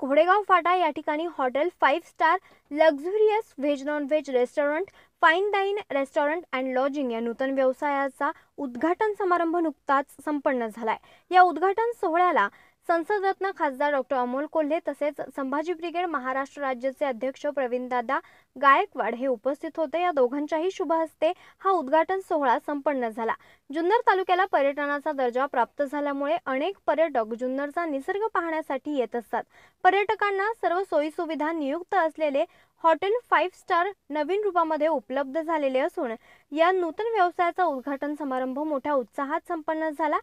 घोडेगाव फाटा या ठिकाणी hotel 5 star luxurious veg non veg restaurant, fine dine restaurant and lodging या नूतन व्यवसायाचा उद्घाटन समारंभ नुकताच संपन्न झालाय। या उद्घाटन सोहळ्याला संसद रत्न खासदार डॉ. अमोल कोल्हे तसेच संभाजी ब्रिगेड महाराष्ट्र राज्याचे अध्यक्ष प्रवीणदादा गायकवाड हे उपस्थित होते। या दोघांच्याही शुभ हस्ते हा उद्घाटन सोहळा संपन्न झाला। जुन्नर तालुक्याला पर्यटनाचा दर्जा प्राप्त झाल्यामुळे अनेक पर्यटक जुन्नरचा निसर्ग पाहण्यासाठी येत असतात। पर्यटकांना सर्व सोयी सुविधा नियुक्त असलेले हॉटेल 5 स्टार नवीन रूपामध्ये उपलब्ध झालेले असून या नूतन व्यवसायाचा उद्घाटन समारंभ मोठ्या उत्साहात संपन्न झाला।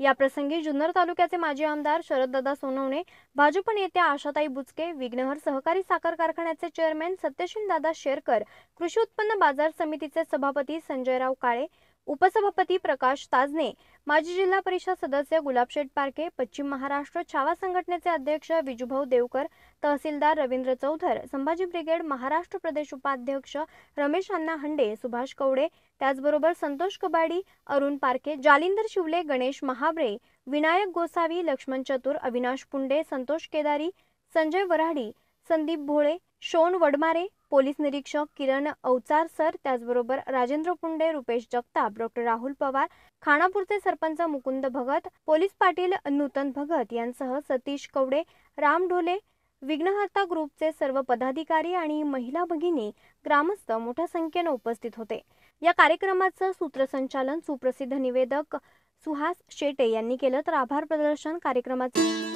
या प्रसंगी जुन्नर तालुक्याचे माजी आमदार शरददादा सोनवणे, भाजप नेत्या आशाताई बुचके, विघ्नहर सहकारी साखर कारखान्याचे चेअरमॅन सत्यशीलदादा शेरकर, कृषी उत्पन्न बाजार समितीचे सभापती संजयराव काळे, उपसभापती प्रकाश ताजने, माजी जिल्हा परिषद सदस्य गुलाबशेठ पारखे, पश्चिम महाराष्ट्र छावा संघटनेचे अध्यक्ष विजूभाऊ देवकर, तहसीलदार रवींद्र चौधर, संभाजी ब्रिगेड महाराष्ट्र प्रदेश उपाध्यक्ष रमेश अण्णा हंडे, सुभाष कवडे, त्याचबरोबर संतोष कबाडी, अरुण पारखे, जालिंदर शिवले, गणेश महाबरे, विनायक गोसावी, लक्ष्मण चतुर, अविनाश पुंडे, संतोष केदारी, संजय वराडी, संदीप भोळे, शोन वडमारे, पोलीस निरीक्षक किरण अवचार सर, त्याचबरोबर राजेंद्र पुंडे, रुपेश जगताप, डॉ. राहुल पवार, खानापूरचे सरपंच मुकुंद भगत, पोलीस पाटील नूतन भगत यांसह सतीश कवडे, राम ढोले, विघ्नहर्ता ग्रुपचे सर्व पदाधिकारी आणि महिला भगिनी, ग्रामस्थ मोठ्या संख्येने उपस्थित होते। या कार्यक्रमाचं सूत्रसंचालन सुप्रसिद्ध निवेदक सुहास शेटे यांनी केलं, तर आभार प्रदर्शन कार्यक्रमाचे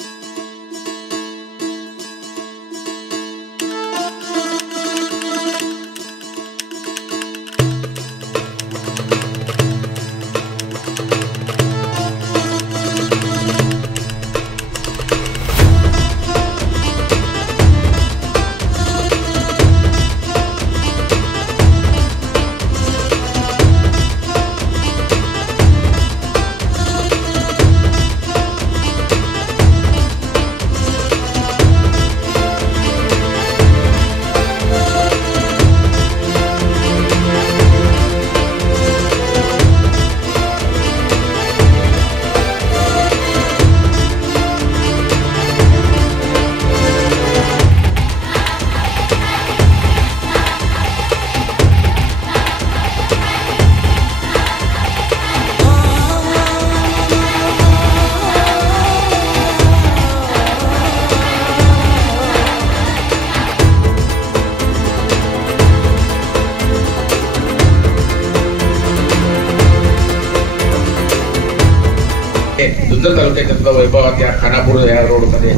जुन्नर तालुक्याच्या वैभवात या खानापूर या रोडमध्ये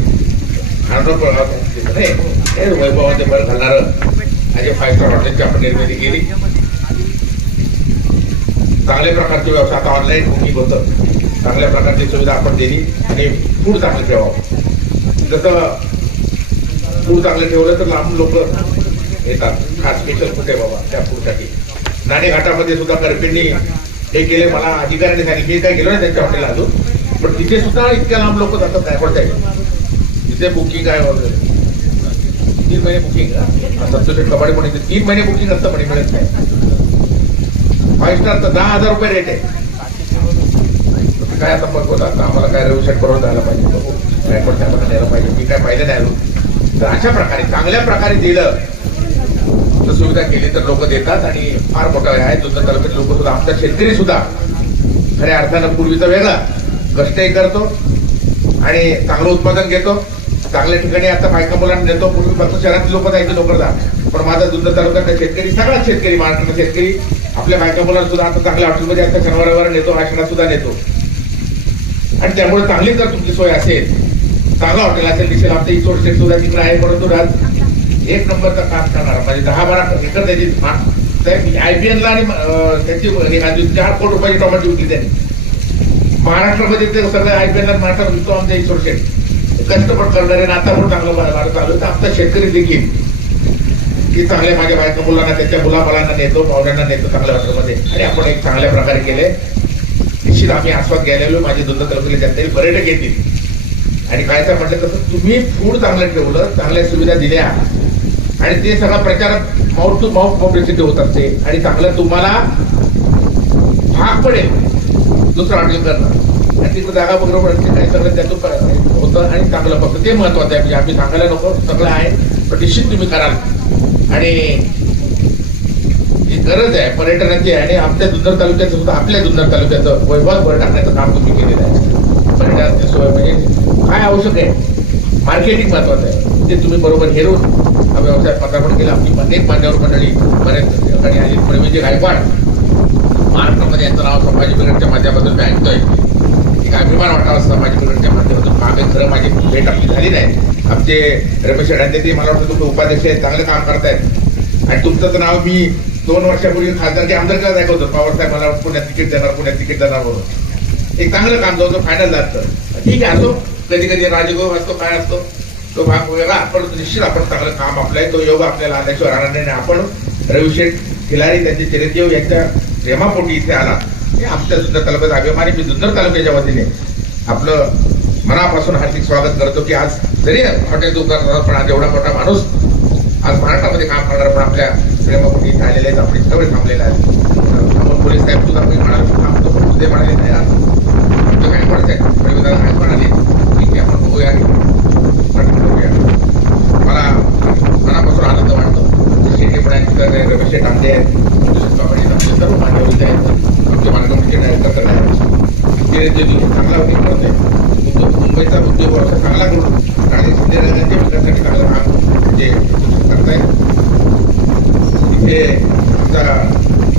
वैभवामध्ये भर घालणारं आज 5 स्टार हॉटेलची आपण निर्मिती केली। चांगल्या प्रकारचे व्यवसाय आता ऑनलाईन बुकिंग होतं, चांगल्या प्रकारची सुविधा आपण दिली आणि फूड चांगलं ठेवावं। जसं फूड चांगलं ठेवलं तर लांब लोक येतात, खास स्पेशल कुठे बाबा त्या फूडसाठी। नाणे घाटामध्ये सुद्धा करपेंनी हे केले, मला अधिकाऱ्यांनी सांगितले, मी काय गेलो नाही त्यांच्या हॉटेलला अजून, पण तिथे सुद्धा इतक्या लांब लोक जातात काय पडत आहे तिथे बुकिंग आहे वगैरे 3 महिने बुकिंग संतोष कबाडी पण 3 महिने बुकिंग असतं पण मिळत नाही। 5 स्टार तर 10,000 रुपये रेट आहे। काय आता मग होत आता आम्हाला काय रेव्हिशन करून जायला पाहिजे, काय पडते आम्हाला द्यायला पाहिजे, मी काय पाहिलं नाही अजून। तर अशा प्रकारे चांगल्या प्रकारे दिलं तर सुविधा केली तर लोक देतात आणि फार मोठा आहे। जुन्नर तालुक्यात लोक सुद्धा, आमचा शेतकरी सुद्धा खऱ्या अर्थानं पूर्वीचा वेगळा कष्टही करतो आणि चांगलं उत्पादन घेतो, चांगल्या ठिकाणी आता बायका मुलांना नेतो। पूर्वीपासून शहरातील लोक जायचे नोकरदार, पण माझा जुन्नर तालुक्यातला शेतकरी, सगळा शेतकरी, महाराष्ट्रातला शेतकरी आपल्या बायका मुलांना सुद्धा आता चांगल्या हॉटेलमध्ये आता शनिवार नेतो, आषाढात सुद्धा नेतो। आणि त्यामुळे चांगली जर तुमची सोय असेल, चांगलं हॉटेल असेल, दिसेल आमचं इचोड शेट सुद्धा तिकडे आहे, परंतु आज 1 नंबरचा काम करणार म्हणजे 10-12 एकर त्याची IPL ला आणि त्याची 4 कोटी रुपयाची टोमॅटो विकली त्यांनी महाराष्ट्रामध्ये। ते सगळं IPL ला महाराष्ट्रात विकतो आमचा इचोड शेट, कष्ट पण करणारे आता पण चांगलं भारत चालू आहे। तर आमचा शेतकरी देखील की चांगल्या माझ्या बायका मुलांना, त्याच्या मुलाबाळांना नेतो, पाहुण्यांना नेतो चांगल्या हॉटेलमध्ये, आणि आपण एक चांगल्या प्रकारे केले। निश्चित आम्ही आस्वाद घ्यायला माझे जुन्नर तालुक्यातले जनतेने पर्यटक येतील आणि काय तर म्हटलं तसं तुम्ही फूड चांगलं ठेवलं, चांगल्या सुविधा दिल्या आणि ते सगळा प्रचार माउथ टू माउथ पब्लिसिटी होत असते आणि चांगलं तुम्हाला भाग पडेल दुसरं हॉटेल करणं आणि तिकडे जागा बरोबर काही सगळं त्यातून होतं आणि चांगलं फक्त ते महत्वाचं आहे. म्हणजे आम्ही सांगायला नको, सगळं आहे पण निश्चित तुम्ही कराल. आणि ही गरज आहे पर्यटनाची आणि आमच्या जुन्नर तालुक्याचं सुद्धा, आपल्या जुन्नर तालुक्याचं वैभव वर टाकण्याचं काम तुम्ही केलेलं आहे. पर्यटनाची सोय म्हणजे काय आवश्यक आहे, मार्केटिंग महत्वाचं आहे. ते तुम्ही बरोबर हेरून हा व्यवसाय पदार्पण केला. आपली अनेक मान्यवर मंडळी बरेच ठिकाणी आली. प्रवीणजी गायकवाड महाराष्ट्रामध्ये यांचं नाव संभाजी ब्रिगेडच्या माध्यमातून मी ऐकतोय. एक अभिमान वाटावा संभाजी ब्रिगेडच्या माध्यमातून. मागे खरं माझी भेट आपली झाली नाही. आमचे रमेश अडांते ते मला वाटतं तुम्ही उपाध्यक्ष आहेत, चांगलं काम करतायत. आणि तुमचं नाव मी 2 वर्षापूर्वी खासदारकी आमदारकीला दाखवतो. पवारसाहेब मला पुण्यात तिकीट देणार म्हणून. एक चांगलं काम जवळ फायनल जातं. ठीक आहे, असो कधी कधी राजगोग असतो, काय असतो तो भाग वेगळा. आपण निश्चित आपण चांगलं काम आपलं आहे, तो योग आपल्याला आल्याशिवाय राहणार नाही. आपण रविशेठ खिलारी त्यांचे चिरंजीव यांच्या प्रेमापोटी इथे आला हे आमच्या जुन्नर तालुक्याचा अभिमान. मी जुन्नर तालुक्याच्या वतीने आपलं मनापासून हार्दिक स्वागत करतो की आज जरी हॉटेल दुकान पण आज एवढा मोठा माणूस आज महाराष्ट्रामध्ये काम करणार पण आपल्या प्रेमापोटी इथे आलेले आहेत. आपले सगळे थांबलेले आहेत. पोलीस साहेब सुद्धा मी म्हणाले थांबतो पण ते म्हणाले नाही आमचं काय पडत आहे. प्रवीणदादा काय म्हणाले ठीक आहे आपण बघूया करूया. मला मनापासून आनंद वाटतो. शेती पण रमेश टांडे आहेत, सर्व मान्यवर आहेत, आमचे मार्गमंत्री डायरेक्टर चांगला उद्योग करतोय. मुंबईचा उद्योग व्यवसाय चांगला करून आणि सिंधुदुर्गाच्या विकासासाठी चांगलं काम म्हणजे करतायत. इथे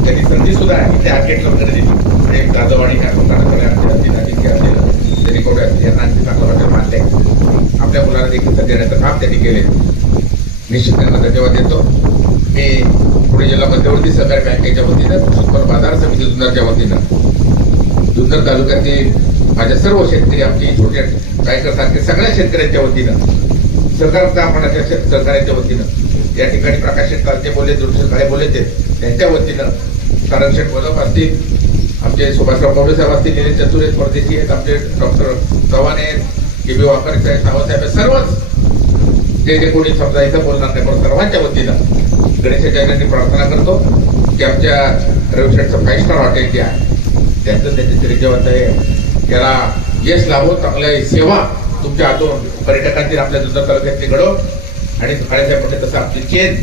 त्यांनी संधी सुद्धा इथे आर्केटला वगैरे दिली आणि जाधववाडी ह्या त्यांनी कोण यांना आणखी चांगलं हॉटेल मानलंय. आपल्या मुलांना देखील देण्याचं काम त्यांनी केले. निश्चित त्यांना धन्यवाद देतो. मी पुणे जिल्हा मध्यवर्ती सहकारी बँकेच्या वतीनं, कृषी उत्पन्न बाजार समिती जुन्नरच्या वतीनं, जुन्नर तालुक्यातील माझ्या सर्व शेतकरी, आमची छोटे गायकरसारखे सगळ्या शेतकऱ्यांच्या वतीनं, सहकार आपणाच्या सहकार्याच्या वतीनं या ठिकाणी प्रकाश शेटकाळचे बोलले, दुर्शेट काळे बोलले त्यांच्या वतीनं कारण शेठ वदप असतील, आमचे सुभाषराव कवडे साहेब असतील, निलेश चतुर आहेत, परदेशी आहेत, आमचे डॉक्टर चव्हाण आहेत, के.बी. वाकर साहेब, सावंतसाहेब, सर्वच जे कोणी समजा इथं बोलणार नाही पण सर्वांच्या वतीनं गणेशाचार्यांनी प्रार्थना करतो की आमच्या रविशेठचं 5 स्टार हॉटेल जे आहे त्यांचं त्याच्या चिरंजीवात आहे याला यश लाभो, चांगल्या सेवा तुमच्या हातून पर्यटकांची आपल्या जुन्नर तालुक्यातली घडो. आणि काळेसाहेब म्हणते तसं आपली चेन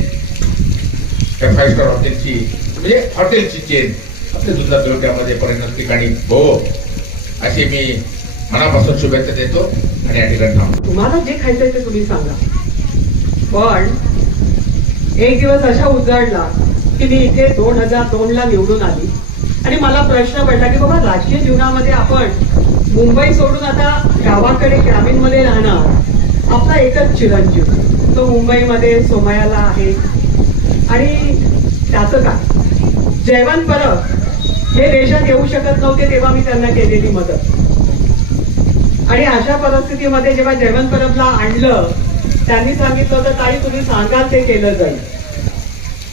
त्या 5 स्टार हॉटेलची म्हणजे हॉटेलची चेन आपल्या जुन्नर तालुक्यामध्ये पर्यटन ठिकाणी हो अशी मी मनापासून शुभेच्छा देतो. आणि या ठिकाणी तुम्हाला जे खायचंय ते तुम्ही सांगा. पण एक दिवस अशा उजाडला की मी इथे 2002ला निवडून आली आणि मला प्रश्न पडला की बाबा राजकीय जीवनामध्ये आपण मुंबई सोडून आता गावाकडे ग्रामीणमध्ये राहणार. आपला एकच चिरंजीव तो मुंबईमध्ये सोमयाला आहे आणि त्याचं काय जयवंत परब हे देशात येऊ शकत नव्हते तेव्हा मी त्यांना केलेली मदत. आणि अशा परिस्थितीमध्ये जेव्हा जयवंत परबला आणलं त्यांनी सांगितलं होतं ताई तुम्ही सांगाल ते केलं जाईल.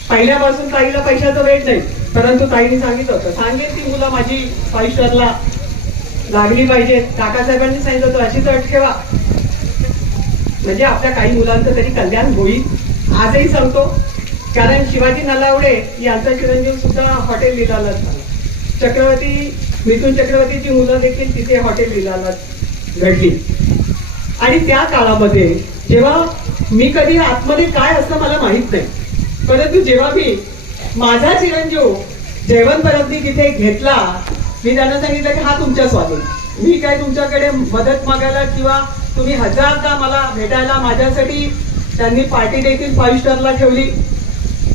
पहिल्यापासून ताईला पैशाचं वेट नाही परंतु ताईने सांगितलं होतं सांगेल ती मुलं माझी 5 स्टारला लागली पाहिजे. काकासाहेबांनी सांगितलं होतं अशीच अट ठेवा म्हणजे आपल्या काही मुलांचं तरी कल्याण होईल. आजही सांगतो कारण शिवाजी नलावडे यांचा चिरंजीव सुद्धा हॉटेल लिलाला चक्रवर्ती मिथुन चक्रवर्तीची मुलं देखील तिथे हॉटेल लिलाला घडली. आणि त्या काळामध्ये जेव्हा मी कधी आतमध्ये काय असतं मला माहित नाही परंतु जेव्हा मी माझा चिरंजीव जयवंत परबनी तिथे घेतला मी त्यांना सांगितलं की हा तुमच्या स्वाधीन. मी काय तुमच्याकडे मदत मागायला किंवा तुम्ही 1000दा मला भेटायला माझ्यासाठी त्यांनी पार्टी देखील 5 स्टारला ठेवली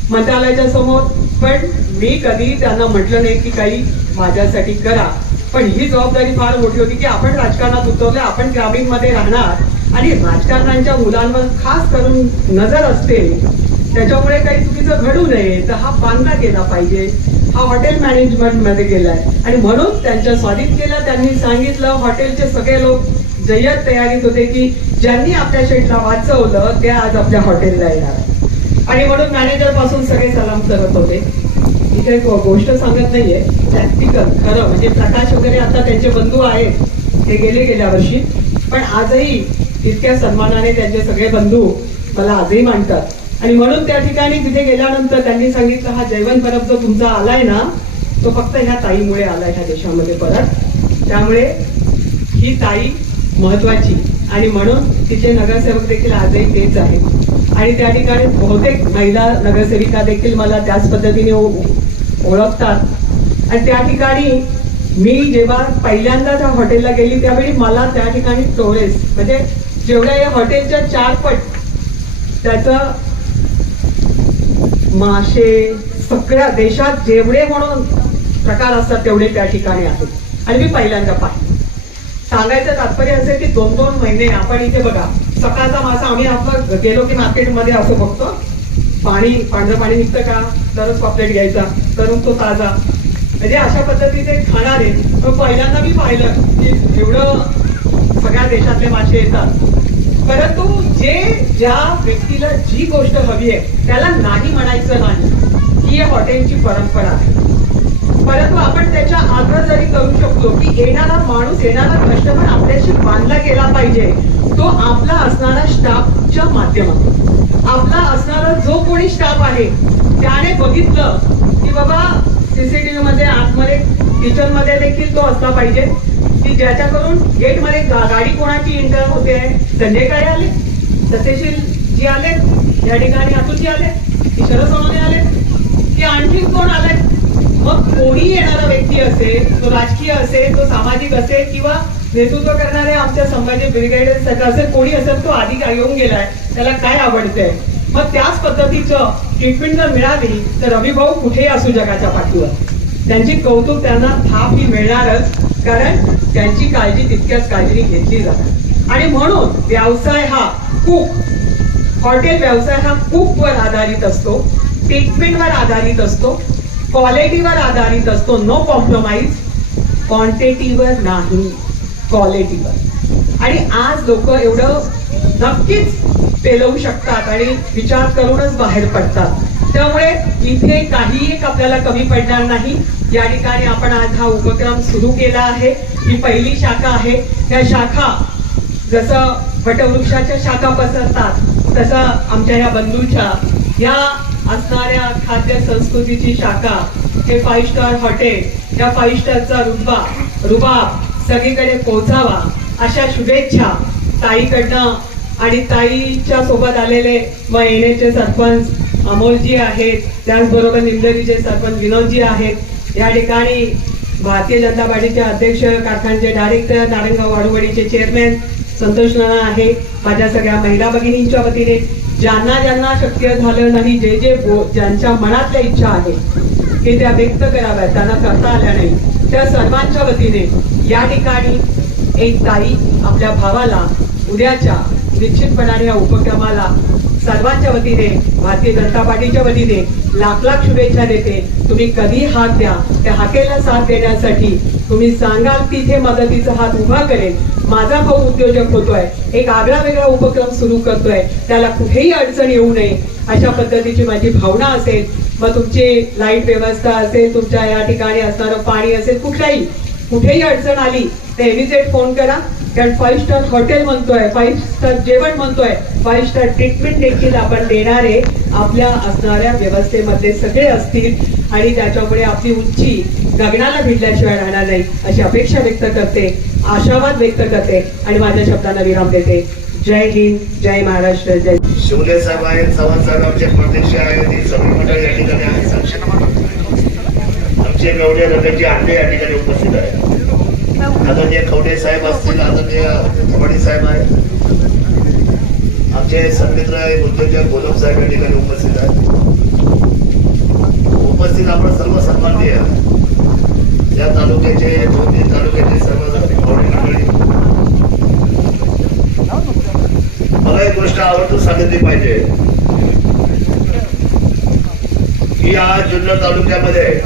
मंत्रालयाच्या समोर. पण मी कधी त्यांना म्हटलं नाही की काही माझ्यासाठी करा. पण ही जबाबदारी फार मोठी होती की आपण राजकारणात उतरले, आपण ग्रामीणमध्ये राहणार आणि राजकारणाच्या मुलांवर खास करून नजर असते. त्याच्यामुळे काही चुकीचं घडू नये तर हा बांधला गेला पाहिजे. हा हॉटेल मॅनेजमेंट मध्ये गेलाय आणि म्हणून त्यांच्या स्वाधीन केलं. त्यांनी सांगितलं हॉटेलचे सगळे लोक जय्यत तयारीत होते की ज्यांनी आपल्या शेठला वाचवलं ते आज आपल्या हॉटेलला येणार. आणि म्हणून मॅनेजर पासून सगळे सलाम करत होते. इथे गोष्ट सांगत नाहीये प्रॅक्टिकल खरं म्हणजे प्रकाश वगैरे आता त्यांचे बंधू आहेत ते गेल्या वर्षी पण आजही तितक्या सन्मानाने त्यांचे सगळे बंधू मला आजही मानतात. आणि म्हणून त्या ठिकाणी तिथे गेल्यानंतर त्यांनी सांगितलं हा जयवंत परब जो तुमचा आलाय ना तो फक्त ह्या ताईमुळे आलाय ह्या देशामध्ये परत. त्यामुळे ही ताई महत्वाची आणि म्हणून तिचे नगरसेवक देखील आजही तेच आहेत. आणि त्या ठिकाणी बहुतेक महिला नगरसेविका देखील मला त्याच पद्धतीने ओळखतात. आणि त्या ठिकाणी मी जेव्हा पहिल्यांदा त्या हॉटेलला गेली त्यावेळी मला त्या ठिकाणी टोरेस म्हणजे जेवढ्या या हॉटेलच्या 4 पट त्याचं मासे सगळ्या देशात जेवढे म्हणून प्रकार असतात तेवढे त्या ठिकाणी आहेत आणि मी पहिल्यांदा पाहिजे. सांगायचं तात्पर्य असेल की 2-2 महिने आपण इथे बघा सकाळचा मासा आम्ही आपलं गेलो की मार्केटमध्ये असं बघतो पांढरं पाणी निघतं का तरच पॉपलेट घ्यायचा तरच तो ताजा म्हणजे अशा पद्धतीने खाणारे. पहिल्यांदा मी पाहिलं की एवढं सगळ्या देशातले मासे येतात. परंतु ज्या व्यक्तीला जी गोष्ट हवी आहे त्याला नाही म्हणायचं नाही ही या हॉटेलची परंपरा आहे. परंतु आपण त्याच्या आग्रह जरी करू शकतो की येणारा माणूस येणारा कस्टमर आपल्याशी बांधला गेला पाहिजे तो आपला असणारा स्टाफच्या माध्यमातून आपला असणारा जो कोणी स्टाफ आहे त्याने बघितलं की बाबा सीसीटीव्ही मध्ये आतमध्ये किचन मध्ये देखील तो असला पाहिजे की ज्याच्याकडून गेट मध्ये गाडी कोणाची एंटर होते संध्याकाळी आले सत्यशील जी आले या ठिकाणी अतुलजी आले की शरद सोनवणे आले की आणखी कोण आले. मग कोणी येणारा व्यक्ती असेल तो राजकीय असेल तो सामाजिक असेल किंवा नेतृत्व करणारे आमच्या संभाजी ब्रिगेड असेल कोणी असेल तो आधी येऊन गेलाय त्याला काय आवडतंय मग त्याच पद्धतीचं ट्रीटमेंट जर मिळाली तर रविभाऊ कुठेही असू जगाच्या पाठीवर त्यांची कौतुक त्यांना थाप ही मिळणारच कारण त्यांची काळजी तितक्याच काळजीने घेतली जाते. आणि म्हणून व्यवसाय हा कुक हॉटेल व्यवसाय हा कुकवर आधारित असतो ट्रीटमेंटवर आधारित असतो क्वालिटीवर आधारित असतो. नो कॉम्प्रोमाइज क्वांटिटीवर नाही क्वालिटीवर. आणि आज लोक एवढं नक्कीच पेलवू शकतात आणि विचार करूनच बाहेर पडतात. त्यामुळे इथे काही एक आपल्याला कमी पडणार नाही. या ठिकाणी आपण आज हा उपक्रम सुरू केला आहे. ही पहिली शाखा आहे. या शाखा जसं वटवृक्षाच्या शाखा पसरतात तसं आमच्या या बंधूच्या या असणाऱ्या खाद्य संस्कृतीची शाखा हे 5 स्टार हॉटेल या 5 स्टारचा रुबाब सगळीकडे पोहोचावा अशा शुभेच्छा ताईकडनं आणि ताईच्या सोबत आलेले येणेचे सरपंच अमोलजी आहेत त्याचबरोबर निमदरीचे सरपंच विनोदजी आहेत. या ठिकाणी भारतीय जनता पार्टीचे अध्यक्ष कारखान्याचे डायरेक्टर नारायणगाव वाडूवडीचे चेअरमॅन संतोष नाना आहे. माझ्या सगळ्या महिला भगिनींच्या वतीने ज्यांना शक्य झालं नाही ज्यांच्या मनातल्या इच्छा आहे की त्या व्यक्त कराव्यात त्यांना करता आल्या नाही त्या सर्वांच्या वतीने या ठिकाणी एक ताई आपल्या भावाला उद्याच्या निश्चितपणाने या उपक्रमाला सर्वांच्या वतीने भारतीय जनता पार्टीच्या वतीने लाख शुभेच्छा देते. तुम्ही कधी हात द्या त्या हाकेला साथ देण्यासाठी तुम्ही सांगाल तिथे मदतीचा हात उभा करेल. माझा भाऊ उद्योजक होतोय एक आगळा वेगळा उपक्रम सुरू करतोय त्याला कुठेही अडचण येऊ नये अशा पद्धतीची माझी भावना असेल. मग तुमची लाईट व्यवस्था असेल तुमच्या या ठिकाणी असणारं पाणी असेल कुठेही अडचण आली तर इमिजिएट फोन करा. कारण 5 स्टार हॉटेल म्हणतोय 5 स्टार जेवण म्हणतोय 5 स्टार ट्रीटमेंट देखील आपण देणारे आपल्या असणाऱ्या व्यवस्थेमध्ये सगळे असतील आणि त्याच्यामुळे आपली उंची गगनाला भिडल्याशिवाय राहणार नाही अशी अपेक्षा व्यक्त करते आशावाद व्यक्त करते आणि माझ्या शब्दांना विराम देते. जय हिंद जय महाराष्ट्र जय. शिवले साहेब आहेत चव्हाण साहेब आमचे प्रत्यक्ष आहेत सगळी मंडळी या ठिकाणी आहेत. आमचे गवडे नगरचे अंडे या ठिकाणी उपस्थित आहेत. आदरणीय खवडे साहेब असतील आदरणीय खवडे साहेब आहेत. आमचे सन्मित्र उद्योजक गोलम साहेब या ठिकाणी उपस्थित आहेत. उपस्थित आपण सर्व सन्माननीय या तालुक्याचे 2-3 तालुक्याचे सर्व खवडे मंडळी. मला एक गोष्ट आवर्जून सांगितली पाहिजे की आज जुन्नर तालुक्यामध्ये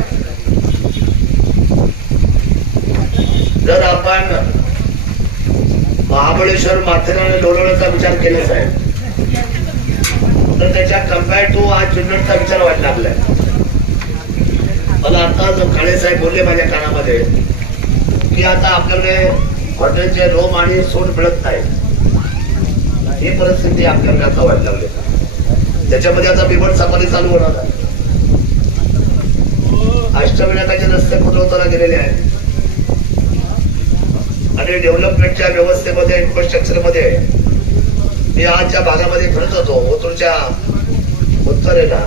जर आपण महाबळेश्वर माथेरान आणि लोणावळ्याचा विचार केलाच आहे तर त्याच्या कम्पेअर टू आज जुन्नरचा विचार व्हायला लागलाय. मला आता जो काळे साहेब बोलले माझ्या कानामध्ये की आता आपल्याकडे हॉटेलचे रोम आणि सूट मिळत नाही ही परिस्थिती आपल्याकडे आता व्हायला लागली. त्याच्यामध्ये आता बिबट सफारी चालू होणार आहे. अष्टविनायकाचे रस्ते पुरवताना गेलेले आहेत आणि डेव्हलपमेंटच्या व्यवस्थेमध्ये इन्फ्रास्ट्रक्चर मध्ये मी आजच्या भागामध्ये फिरत होतो. ओतूरच्या उत्तरेला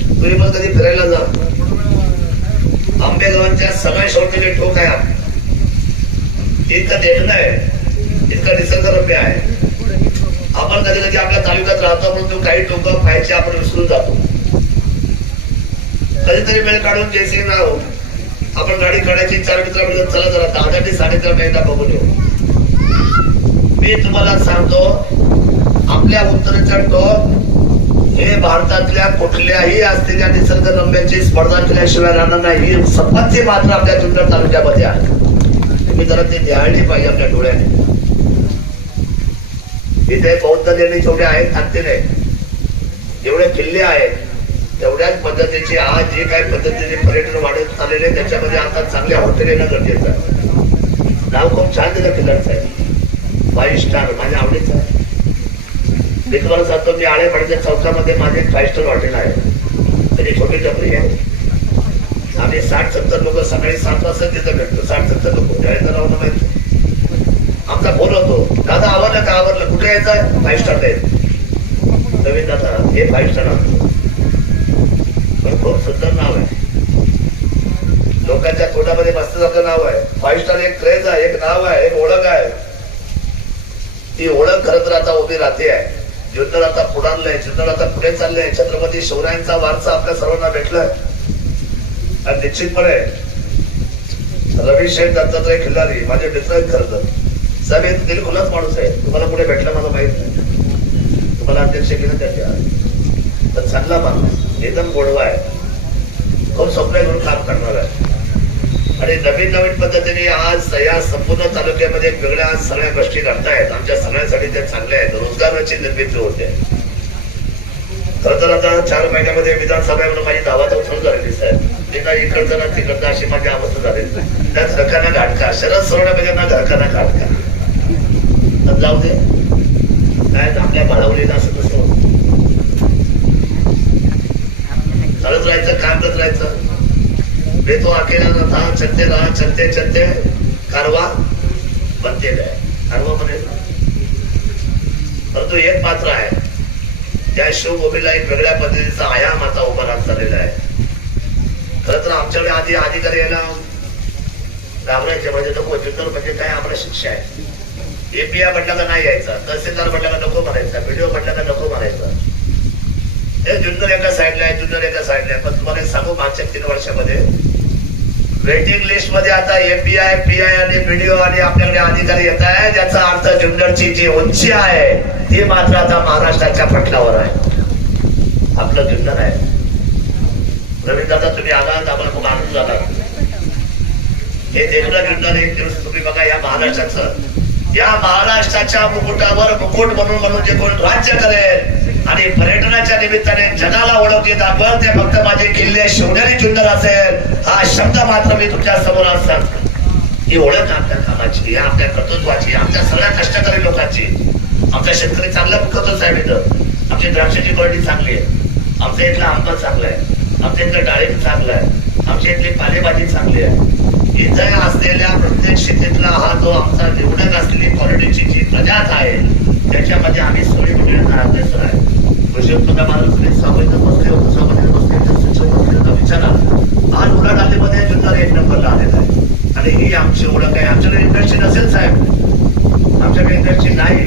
तुम्ही पण कधी फिरायला जा. आंबेगावांच्या सगळ्या शेवटचे ठोक आहे. इतकं देखणं आहे, इतकं निसर्गरम्य आहे. आपण कधी कधी आपल्या तालुक्यात राहतो परंतु काही टोक पाहायचे आपण विसरून जातो. कधीतरी वेळ काढून जयसिंग राव आपण गाडी काढायची 4 मित्र मिळून चला जरा 10 ते 3.5 महिना बघून येऊ. मी तुम्हाला सांगतो आपल्या उत्तरेचा टोक हे भारतातल्या कुठल्याही असलेल्या निसर्गरम्याची स्पर्धा केल्याशिवाय राहणार नाही. ही सपाटची मात्र आपल्या जुन्नर तालुक्यामध्ये आहे. तुम्ही जरा ते ध्यान पाहिजे आपल्या डोळ्याने. इथे बौद्ध लेणी जेवढे आहेत खाते एवढे किल्ले आहेत तेवढ्याच पद्धतीचे आज जे काही पद्धतीने पर्यटन वाढत चाललेले त्याच्यामध्ये आता चांगले हॉटेल येणं गरजेचं आहे. नाव खूप छान दिलं किल्ल्याचं आहे, 5 स्टार माझ्या आवडीचं आहे. मी तुम्हाला सांगतो मी आळेपाडीच्या चौकामध्ये माझे 5 स्टार हॉटेल आहे. त्याची छोटी टपरी आहे. आम्ही 60-70 लोक सकाळी 7 वाजता तिथं भेटतो. 60-70 लोक त्यावेळेला माहिती आमचा फोन होतो, दादा आवडलं का आवडलं कुठे यायचं 5 स्टार द्यायचं. नवीन दादा हे 5 स्टार आणतो. खूप सुंदर नाव आहे. लोकांच्या तोंडामध्ये मस्त आपलं नाव आहे. 5 स्टार एक क्रेज आहे, एक नाव आहे, एक ओळख आहे. ती ओळख खरं तर आता उभी राहते आहे. जुन्नर आता पुढारलंय, जुन्नर आता पुढे चाललंय. छत्रपती शिवरायांचा वारसा आपल्या सर्वांना भेटलाय. आणि निश्चितपणे रविशेठ दत्तात्रय खिल्लारी माझे मित्र आहेत. खरं तर साहेब हे दिलखुलास माणूस आहे. तुम्हाला पुढे भेटला मला माहित नाही. तुम्हाला अध्यक्ष केलं त्याच्या पण चांगला माणूस एकदम गोडवा आहे. खूप स्वप्न घेऊन काम करणार आहे. आणि नवीन नवीन पद्धतीने आज या संपूर्ण तालुक्यामध्ये वेगळ्या सगळ्या गोष्टी करतायत. आमच्या सगळ्यांसाठी ते चांगले आहेत. रोजगाराची निर्मिती होते. खरं तर आता 4 महिन्यामध्ये विधानसभेवर माझी धावा तर सुरू झालेली साहेब. मी ना इकडचं ना तिकडचं अशी माझी अवस्था झालेली. त्या घरकांना घाटका शरद सोडण्यापेक्षा घरकांना घाटका जाऊ दे. काय आपल्या बाळवलीला असं कसं चालत राहायचं, काम करत राहायचं. वे तो अकेला न था, चलते रहा, चलते चलते कारवा बनते गए. कारवा बने. परंतु एक मात्र आहे, त्या शिवभूमीला एक वेगळ्या पद्धतीचा आयाम आता उभा राहत चाललेला आहे. खरं तर आमच्याकडे आधी अधिकारी यायला घाबरायचे. म्हणजे नको जुन्नर म्हणजे काय आम्हाला शिक्षा आहे. एपीआय म्हटलं का नाही यायचा, तहसीलदार म्हटलं का नको म्हणायचा, व्हिडिओ म्हटलं का नको म्हणायचा. हे जुन्नर एका साईडला आहे, जुन्नर एका साईडला आहे. पण तुम्हाला सांगू मागच्या 3 वर्षामध्ये वेटिंग लिस्ट मध्ये आता एपीआय, पीआय आणि व्हिडिओ आणि आपल्याकडे अधिकारी येत आहे. ज्याचा अर्थ जुन्नरची जी उंची आहे ती मात्र आता महाराष्ट्राच्या पटलावर आहे. आपलं जुन्नर आहे. रवींद्र दादा तुम्ही आलात, आम्हाला खूप आनंद झाला. हे देखणं जुन्नर एक दिवस तुम्ही बघा या महाराष्ट्राचं, या महाराष्ट्राच्या मुकुटावर मुकुट म्हणून जे कोण राज्य करेल आणि पर्यटनाच्या निमित्ताने जगाला ओळख देत आपण ते फक्त माझे किल्ले शिवनेरी जुन्नर असेल. हा शब्द मात्र मी तुमच्या समोर सांगतो. ही ओळख आपल्या कामाची, आपल्या कर्तृत्वाची, आमच्या सगळ्या कष्टकरी लोकांची. आमचा शेतकरी चांगला पिकवतो साहेब. इथं आमची द्राक्षाची क्वालिटी चांगली आहे. आमच्या इथला आंबा चांगला आहे. आमच्या इथलं डाळिंब चांगलं आहे. आमच्या इथली पालेभाजी चांगली आहे. इथे असलेल्या प्रत्येक शेतीतला हा जो आमचा निवडक असलेली क्वालिटीची जी प्रजात आहे त्याच्यामध्ये आम्ही सगळी मुलींना अग्रेसर आहे. कृषी उत्पन्न बाजार समितीत बसले होते, समितीत बसले विचारा. आज उलाढालीमध्ये जुन्नर 1 नंबरला आलेला आहे. आणि ही आमची ओळख आहे. आमच्याकडे इंडस्ट्री नसेल साहेब, आमच्याकडे इंडस्ट्री नाही,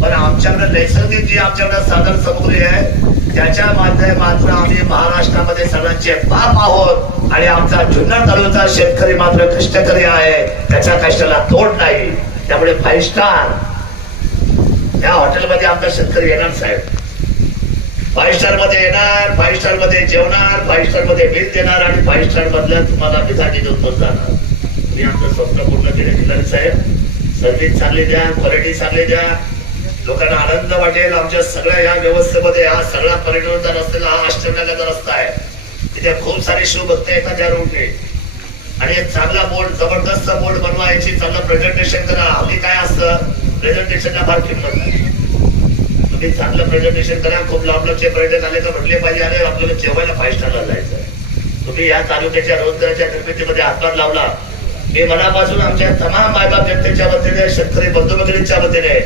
पण आमच्याकडे नैसर्गिक जी आमच्याकडे साधन सामुग्री आहे त्याच्या मात्र आम्ही महाराष्ट्रामध्ये सगळ्यांचे बाप आहोत. आणि आमचा जुन्नर तालुका शेतकरी मात्र कष्टकरी आहे. त्याच्या कष्टाला तोड नाही. त्यामुळे 5 स्टार या हॉटेलमध्ये आमचा शेतकरी येणार साहेब. 5 स्टार मध्ये येणार, 5 स्टार मध्ये जेवणार, 5 स्टार मध्ये बिल देणार आणि 5 स्टार मधलं तुम्हाला मिठाची देऊन पण जाणार. मी आमचं स्वप्न पूर्ण केले खिलारी साहेब. सर्व्हिस चांगली द्या, क्वालिटी चांगली द्या, लोकांना आनंद वाटेल. आमच्या सगळ्या या व्यवस्थेमध्ये हा सगळा पर्यटनाचा रस्त्याला हा अष्टविनायकाचा रस्ता आहे. तिथे खूप सारे शिवभक्त येतात त्या रोडने. आणि एक चांगला बोर्ड, जबरदस्त बोर्ड बनवा, याची चांगलं प्रेझेंटेशन करा. हल्ली काय असतं प्रेझेंटेशनला फार किंमत नाही. तुम्ही चांगलं प्रेझेंटेशन करा. खूप लांब लांबचे पर्यटक आले तर म्हटले पाहिजे अरे आपल्याला जेवायला 5 स्टारला जायचं आहे. तुम्ही या तालुक्याच्या रोजगाराच्या निर्मितीमध्ये हातभार लावला मी मनापासून आमच्या तमाम मायबाप जनतेच्या वतीने, शेतकरी बंधू भगिनींच्या वतीने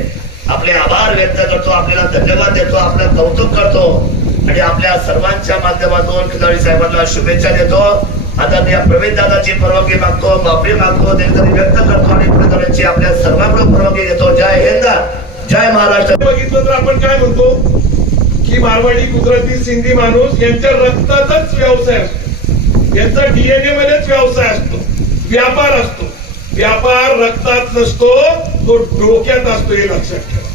आपले आभार व्यक्त करतो, आपल्याला धन्यवाद देतो, आपलं कौतुक करतो आणि आपल्या सर्वांच्या माध्यमातून खिलारी साहेबांना शुभेच्छा देतो. आता मी प्रवीण दादाची परवानगी मागतो, माफी मागतो, दिलगिरी व्यक्त करतो आणि पुढे जाण्याची आपल्या सर्वांकडून परवानगी घेतो. जय हिंद, जय महाराष्ट्र. बघितलं तर आपण काय म्हणतो की मारवाडी, गुजराती, सिंधी माणूस यांच्या रक्तातच व्यवसाय असतो, यांचा डीएनए मध्येच व्यवसाय असतो, व्यापार असतो. व्यापार रक्तात नसतो, तो डोक्यात असतो, हे लक्षात ठेवा.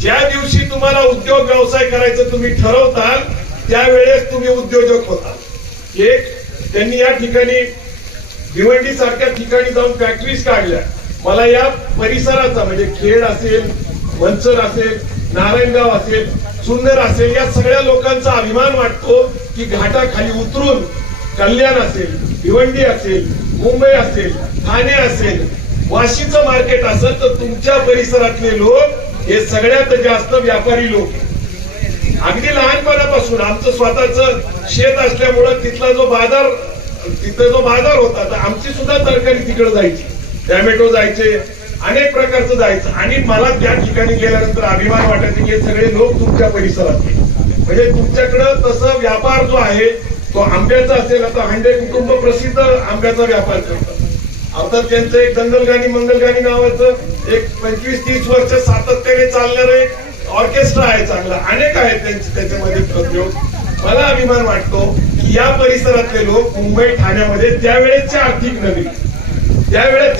ज्या दिवशी तुम्हाला उद्योग व्यवसाय करायचं तुम्ही ठरवताल त्यावेळेस तुम्ही उद्योजक होताल. एक त्यांनी या ठिकाणी भिवंडी सारख्या ठिकाणी जाऊन फॅक्टरीज काढल्या. मला या परिसराचा म्हणजे खेड असेल, मंचर असेल, नारायणगाव असेल, सुंदर असेल, या सगळ्या लोकांचा अभिमान वाटतो की घाटाखाली उतरून कल्याण असेल, भिवंडी असेल, मुंबई असेल, ठाणे असेल, वाशीचं मार्केट असेल तर तुमच्या परिसरातले लोक हे सगळ्यात जास्त व्यापारी लोक. अगदी लहानपणापासून आमचं स्वतःचं शेत असल्यामुळं तिथला जो बाजार, तिथं जो बाजार होता तर आमची सुद्धा तरकारी तिकडे जायची, टॅमॅटो जायचे, अनेक प्रकारचं जायचं. आणि मला त्या ठिकाणी गेल्यानंतर अभिमान वाटायचा की हे सगळे लोक तुमच्या परिसरातले. म्हणजे तुमच्याकडं तसं व्यापार जो आहे तो आंब्याचा असेल. आता हांडे कुटुंब प्रसिद्ध आंब्याचा व्यापार करतात. आता त्यांचं एक दंगलगाणी मंगलगाणी नावाचं एक 25-30 वर्ष सातत्याने चालणारं एक ऑर्केस्ट्रा आहे, चांगला. अनेक आहेत त्यांचे त्याच्यामध्ये प्रयोग. मला अभिमान वाटतो की या परिसरातले लोक मुंबई, ठाण्यामध्ये त्यावेळेच्या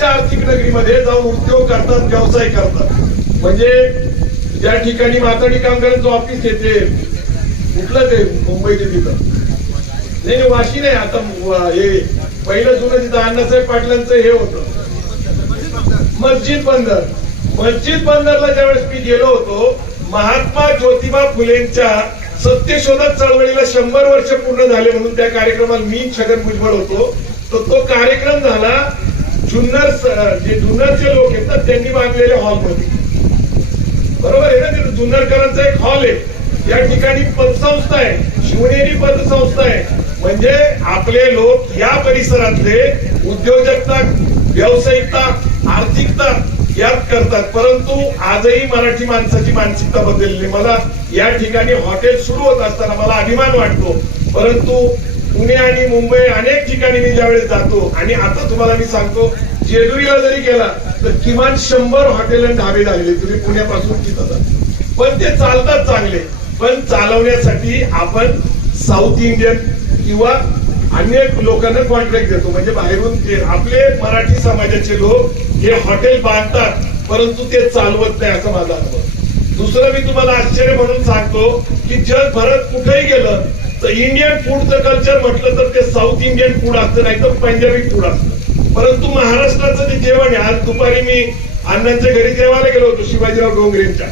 आर्थिक नगरीमध्ये जाऊन उद्योग करतात, व्यवसाय करतात. म्हणजे ज्या ठिकाणी माथाडी कामगारांचं ऑफिस येते, कुठलं ते मुंबईचे तिथं नाही, वाशी नाही, आता हे पहिलं जुनं तिथं अण्णासाहेब पाटलांचं हे होतं मस्जिद बंदरला ज्यावेळेस मी गेलो होतो, महात्मा ज्योतिबा फुलेंच्या सत्यशोधक चळवळीला 100 वर्ष पूर्ण झाले म्हणून त्या कार्यक्रमाला मी छगन भुजबळ होतो. तर तो कार्यक्रम झाला जुन्नरचे लोक आहेत ना त्यांनी बांधलेल्या हॉलमध्ये. बरोबर आहे ना, तिथं जुन्नरकरांचा एक हॉल आहे. या ठिकाणी पतसंस्था आहे, शिवनेरी पतसंस्था आहे. म्हणजे आपले लोक या परिसरातले उद्योजकता, व्यावसायिकता, आर्थिकता यात करतात. परंतु आजही मराठी माणसाची मानसिकता बदलली. मला या ठिकाणी हॉटेल सुरू होत असताना मला अभिमान वाटतो. परंतु पुणे आणि मुंबई अनेक ठिकाणी मी ज्यावेळेस जातो, आणि आता तुम्हाला मी सांगतो जेजुरीला जरी गेला तर किमान 100 हॉटेल आणि ढाबे झालेले. तुम्ही पुण्यापासून तिथं जा, पण ते चालतात चांगले. पण चालवण्यासाठी आपण साऊथ इंडियन किंवा अनेक लोकांना कॉन्ट्रॅक्ट देतो. म्हणजे बाहेरून आपले मराठी समाजाचे लोक हे हॉटेल बांधतात परंतु ते चालवत नाही, असं माझा अनुभव. दुसरं मी तुम्हाला आश्चर्य म्हणून सांगतो की जगभरात कुठेही गेलं तर इंडियन फूडचं कल्चर म्हटलं तर ते साऊथ इंडियन फूड असतं, नाही तर पंजाबी फूड असतं. परंतु महाराष्ट्राचं जे जेवण आहे, आज दुपारी मी अण्णांच्या घरी जेवायला गेलो होतो, शिवाजीराव डोंगरेंच्या.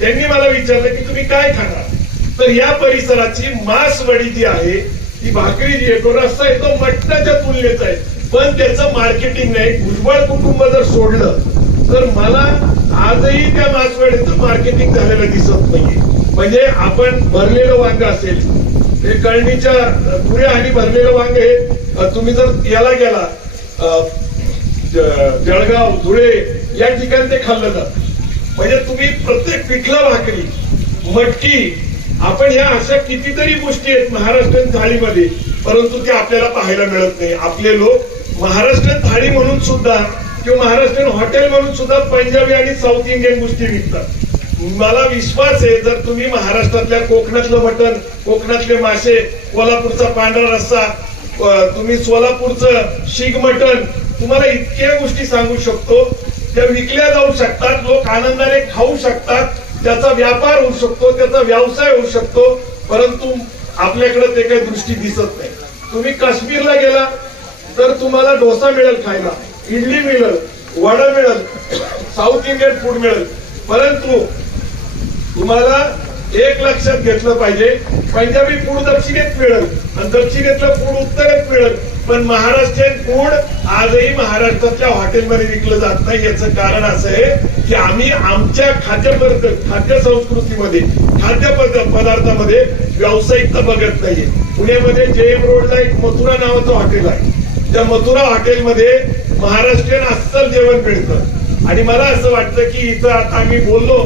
त्यांनी मला विचारलं की तुम्ही काय खाणार, तर या परिसराची मांसवडी जी आहे, ती भाकरी जी आहे, तो रस्सा आहे, तो मटणाच्या तुलनेचा आहे. पण त्याचं मार्केटिंग नाही. भुजबळ कुटुंब जर सोडलं तर मला आजही त्या मांसवडीचं मार्केटिंग झालेलं दिसत नाहीये. म्हणजे आपण भरलेलं वांग असेल, हे कळणीच्या पुऱ्या आणि भरलेलं वांग हे तुम्ही जर याला गेला जळगाव, धुळे या ठिकाणी ते खाल्लं जातं. म्हणजे तुम्ही प्रत्येक पिठला भाकरी, मटकी, आपण ह्या अशा कितीतरी गोष्टी आहेत महाराष्ट्रीयन थाळीमध्ये, परंतु ते आपल्याला पाहायला मिळत नाही. आपले लोक महाराष्ट्रीयन थाळी म्हणून सुद्धा किंवा महाराष्ट्रीयन हॉटेल म्हणून सुद्धा पंजाबी आणि साऊथ इंडियन गोष्टी विकतात. मला विश्वास आहे जर तुम्ही महाराष्ट्रातल्या कोकणातलं मटण, कोकणातले मासे, कोल्हापूरचा पांढरा रस्सा, तुम्ही सोलापूरचं शीग मटण, तुम्हाला इतक्या गोष्टी सांगू शकतो त्या विकल्या जाऊ शकतात, लोक आनंदाने खाऊ शकतात, त्याचा व्यापार होऊ शकतो, त्याचा व्यवसाय होऊ शकतो. परंतु आपल्याकडे ते काही दृष्टी दिसत नाही. तुम्ही काश्मीरला गेला तर तुम्हाला डोसा मिळेल खायला, इडली मिळेल, वडा मिळेल, साऊथ इंडियन फूड मिळेल. परंतु तुम्हाला एक लक्षात घेतलं पाहिजे, पंजाबी फूड दक्षिणेत मिळेल आणि दक्षिणेतलं फूड उत्तरेत मिळेल, पण महाराष्ट्रीयन फूड आजही महाराष्ट्रातल्या हॉटेलमध्ये विकलं जात नाही. याचं कारण असं आहे की आम्ही आमच्या खाद्य संस्कृतीमध्ये, खाद्य पदार्थामध्ये व्यावसायिकता बघत नाहीये. पुण्यामध्ये JM रोडला एक मथुरा नावाचं हॉटेल आहे. त्या मथुरा हॉटेलमध्ये महाराष्ट्रीयन अस्सल जेवण मिळतं. आणि मला असं वाटतं की इथं आता आम्ही बोललो,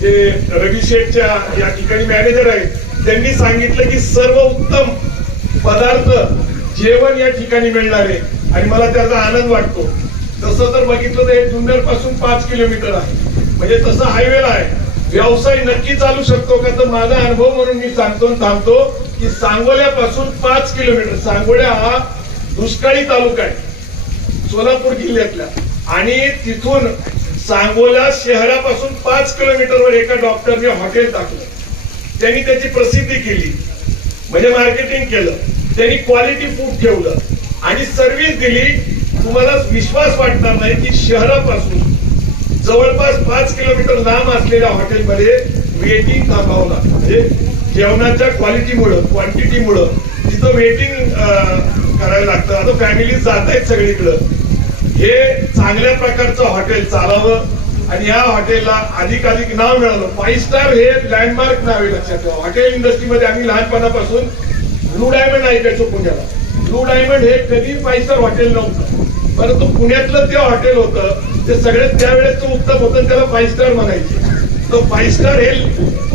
जे रवी शेठच्या या ठिकाणी मॅनेजर आहेत, त्यांनी सांगितलं की सर्व उत्तम पदार्थ जेवण या ठिकाणी मिळणार आहे आणि मला त्याचा आनंद वाटतो. तसं जर बघितलं तर हे जुन्नर पासून 5 किलोमीटर आहे, म्हणजे तसं हायवेला आहे. व्यवसाय नक्की चालू शकतो का? तर माझा अनुभव म्हणून मी सांगतो थांबतो की सांगोल्यापासून 5 किलोमीटर, सांगोल्या हा दुष्काळी तालुका आहे सोलापूर जिल्ह्यातला, आणि तिथून सांगोला शहरापासून 5 किलोमीटरवर एका डॉक्टरने हॉटेल टाकलं. त्यांनी त्याची प्रसिद्धी केली, म्हणजे मार्केटिंग केलं, त्यांनी क्वालिटी फूड ठेवलं आणि सर्व्हिस दिली. तुम्हाला विश्वास वाटणार नाही की शहरापासून जवळपास 5 किलोमीटर लांब असलेल्या हॉटेलमध्ये वेटिंग थांबावं लागतं. म्हणजे जेवणाच्या क्वालिटीमुळं, क्वांटिटीमुळं तिथं वेटिंग करायला लागतं. आता फॅमिली जात आहेत सगळीकडं. हे चांगल्या प्रकारचं हॉटेल चालावं आणि या हॉटेलला अधिकाधिक नाव मिळालं. 5 स्टार हे लँडमार्क नाव आहे, लक्षात ठेवा. हॉटेल इंडस्ट्रीमध्ये आम्ही लहानपणापासून ब्लू डायमंड ऐकायचो पुण्याला. ब्लू डायमंड हे कधी 5 स्टार हॉटेल नव्हतं, परंतु पुण्यातलं ते हॉटेल होतं, ते सगळ्यात त्यावेळेस उत्तम होतं, त्याला 5 स्टार म्हणायचे. तर 5 स्टार हे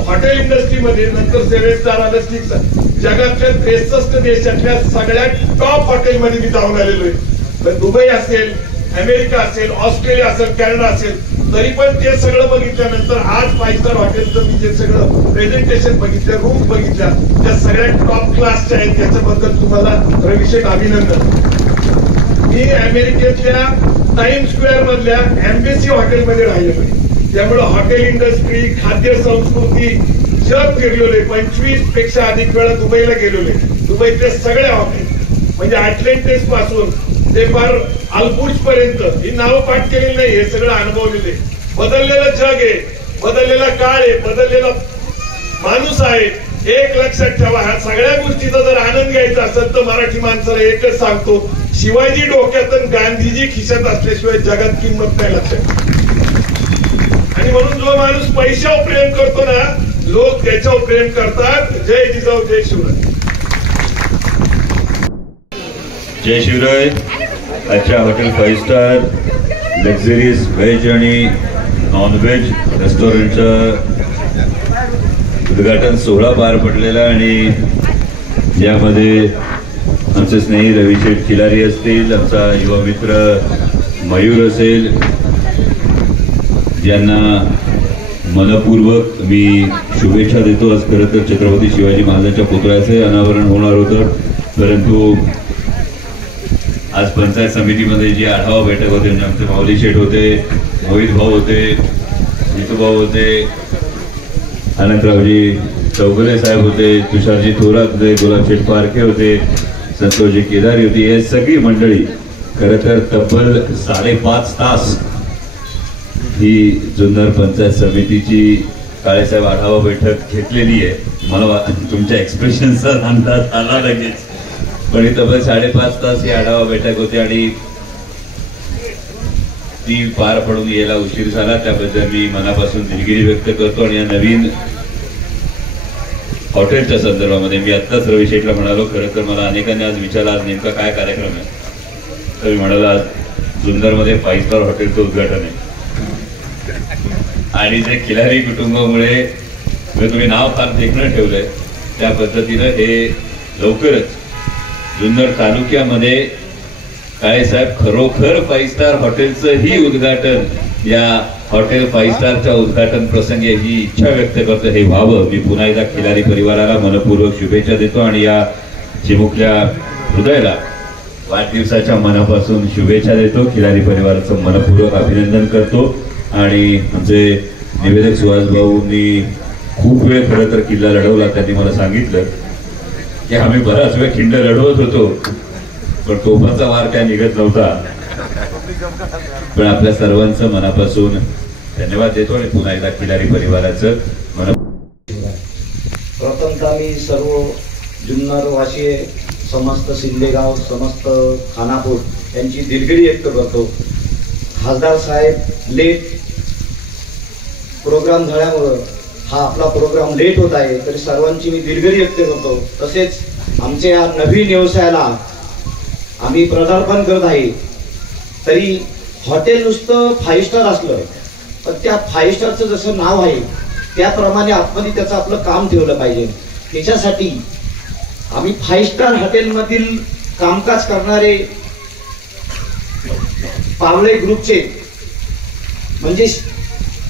हॉटेल इंडस्ट्रीमध्ये, नंतर 7 स्टार आलं, 6 स्टार, जगातल्या 63 देशातल्या सगळ्यात टॉप हॉटेलमध्ये मी जाऊन आलेलो आहे. दुबई असेल, अमेरिका असेल, ऑस्ट्रेलिया असेल, कॅनडा असेल, तरी पण ते सगळं बघितल्यानंतर आज 5 स्टार हॉटेलचं मी जे सगळं प्रेझेंटेशन बघितलं, रूम बघितल्या, त्या सगळ्यात टॉप क्लासच्या आहेत. त्याच्याबद्दल तुम्हाला रविशेठ अभिनंदन. मी अमेरिकेतल्या टाइम स्क्वेअर मधल्या एम्बेसी हॉटेलमध्ये राहिलेलो आहे, त्यामुळे हॉटेल इंडस्ट्री, खाद्य संस्कृती जग फिरलेलो आहे. 25 पेक्षा अधिक वेळा दुबईला गेलेलो आहे. दुबईतले सगळे हॉटेल, म्हणजे अटलांटिस पासून ते फार अल्बुर्ज पर्यंत, ही नावं पाठ केलेली नाही, हे सगळं अनुभवलेले. बदललेलं जग आहे, बदललेला काळ आहे, बदललेला माणूस आहे. एक लक्षात ठेवा, ह्या सगळ्या गोष्टीचा जर आनंद घ्यायचा असेल तर मराठी माणसाला एकच सांगतो, शिवाजी डोक्यात आणि गांधीजी खिशात असल्याशिवाय जगात किंमत नाही, लक्षात. आणि म्हणून जो माणूस पैशावर प्रेम करतो ना, लोक त्याच्यावर प्रेम करतात. जय जिजाऊ, जय शिवराय. जय शिवराय. आजच्या हॉटेल 5 स्टार लक्झरियस व्हेज आणि नॉन व्हेज रेस्टॉरंटचं उद्घाटन सोहळा पार पडलेला आणि यामध्ये आमचे स्नेही रविशेठ खिलारी असतील, आमचा युवा मित्र मयूर असेल, ज्यांना मनपूर्वक मी शुभेच्छा देतो. आज खरं तर छत्रपती शिवाजी महाराजांच्या पुतळ्याचे अनावरण होणार होतं, परंतु आज पंचायत समितीमध्ये जी आढावा बैठक होते, म्हणजे आमचे माऊली शेठ होते, मोहित भाऊ होते, जितूभाऊ होते, अनंतरावजी चौगुले साहेब होते, तुषारजी थोरात होते, गुलाबशेठ पारखे होते, संतोषजी केदारी होती. हे सगळी मंडळी खरं तर तब्बल 5.5 तास ही जुन्नर पंचायत समितीची काळेसाहेब आढावा बैठक घेतलेली आहे. मला तुमच्या एक्सप्रेशनचा अंदाज आला लगेच, पण ही तब्बल 5.5 तास ही आढावा बैठक होती आणि ती पार पडून यायला उशीर झाला, त्याबद्दल मी मनापासून दिलगिरी व्यक्त करतो. आणि या नवीन हॉटेलच्या संदर्भामध्ये मी आत्ताच रविशेठला म्हणालो, खरं तर मला अनेकांनी आज विचारला आज नेमका काय कार्यक्रम आहे, तर मी म्हणालो आज जुन्नरमध्ये 5 स्टार हॉटेलचं उद्घाटन आहे. आणि जे खिलारी कुटुंबामुळे तुम्ही नाव फार देखणं ठेवलंय, त्या पद्धतीनं हे लवकरच जुन्नर तालुक्यामध्ये काळेसाहेब खरोखर 5 स्टार हॉटेलचंही उद्घाटन, या हॉटेल 5 स्टारच्या उद्घाटन प्रसंगी ही इच्छा व्यक्त करतो, हे व्हावं. मी पुन्हा एकदा खिलारी परिवाराला मनपूर्वक शुभेच्छा देतो आणि या चिमुकल्या हृदयाला वाढदिवसाच्या मनापासून शुभेच्छा देतो. खिलारी परिवाराचं मनपूर्वक अभिनंदन करतो. आणि आमचे निवेदक सुहास भाऊंनी खूप वेळ खरं तर किल्ला लढवला. त्यांनी मला सांगितलं की आम्ही बराच वेळ खिंड लढवत होतो, पण तोफाचा वार काय निघत नव्हता. पण आपल्या सर्वांचं मनापासून धन्यवाद देतो आणि पुन्हा एकदा खिलारी परिवाराचं प्रथमतः मी सर्व जुन्नर वाशी, समस्त शिंदेगाव, समस्त खानापूर यांची दिलगिरी व्यक्त करतो. खासदार साहेब लेट प्रोग्राम झाल्यामुळं हा आपला प्रोग्राम लेट होत आहे, तरी सर्वांची मी दिलगिरी व्यक्त करतो. तसेच आमच्या या नवीन व्यवसायाला आम्ही पदार्पण करत आहे. तरी हॉटेल नुसतं 5 स्टार असलं पण त्या 5 स्टारचं जसं नाव आहे त्याप्रमाणे आतमध्ये त्याचं आपलं काम ठेवलं पाहिजे. त्याच्यासाठी आम्ही 5 स्टार हॉटेलमधील कामकाज करणारे पावले ग्रुपचे म्हणजे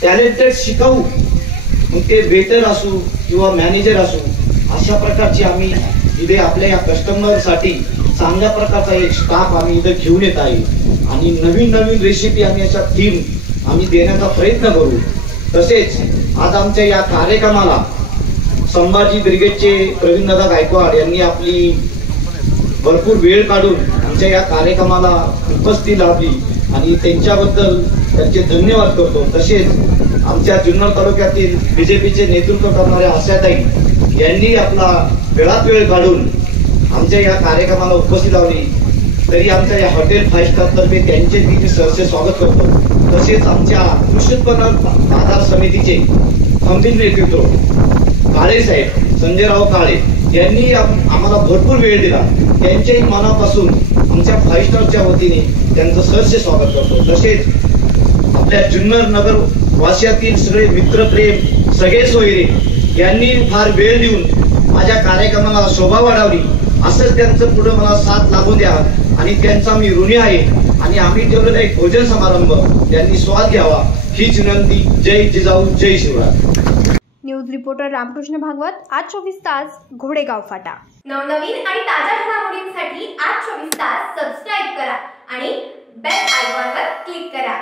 टॅलेंटेड शिकाऊ, मग ते वेटर असू किंवा मॅनेजर असू, अशा प्रकारची आम्ही इथे आपल्या या कस्टमरसाठी चांगल्या प्रकारचा एक स्टाफ आम्ही इथं घेऊन येत आहे आणि नवीन नवीन रेसिपी आम्ही अशा थीम आम्ही देण्याचा प्रयत्न करू. तसेच आज आमच्या या कार्यक्रमाला संभाजी ब्रिगेडचे प्रवीणदादा गायकवाड यांनी आपली भरपूर वेळ काढून आमच्या या कार्यक्रमाला उपस्थिती लाभली आणि त्यांच्याबद्दल त्यांचे धन्यवाद करतो. तसेच आमच्या जुन्नर तालुक्यातील बीजेपीचे नेतृत्व करणारे आशाताई यांनी आपला वेळात वेळ काढून आमच्या या कार्यक्रमाला उपस्थिती लावली. तरी आमच्या या हॉटेल 5 स्टार तर्फे त्यांचे मी सहर्ष स्वागत करतो. तसेच आमच्या कृषी उत्पन्न बाजार समितीचे खंबीर नेतृत्व काळे साहेब संजयराव काळे यांनी आम्हाला भरपूर वेळ दिला. त्यांच्याही मनापासून आमच्या 5 स्टारच्या वतीने त्यांचं सहर्ष स्वागत करतो. तसेच आपल्या जुन्नर नगर वासियातील सगळे मित्रप्रेम सगळे सोयरे यांनी फार वेळ देऊन माझ्या कार्यक्रमाला शोभा वाढवली. असंच त्यांचं पुढे मला साथ लागू द्या आणि त्यांचा मी ऋणी आहे आणि आम्ही ठेवलेला एक भोजन समारंभ त्यांनी स्वाद घ्यावा हीच विनंती. जय जिजाऊ जय शिवराय. न्यूज रिपोर्टर रामकृष्ण भागवत, आज 24 तास, घोडेगाव फाटा. नवनवीन आणि ताज्या घडामोडींसाठी आज 24 तास सबस्क्राईब करा आणि बेल आयकॉनवर क्लिक करा.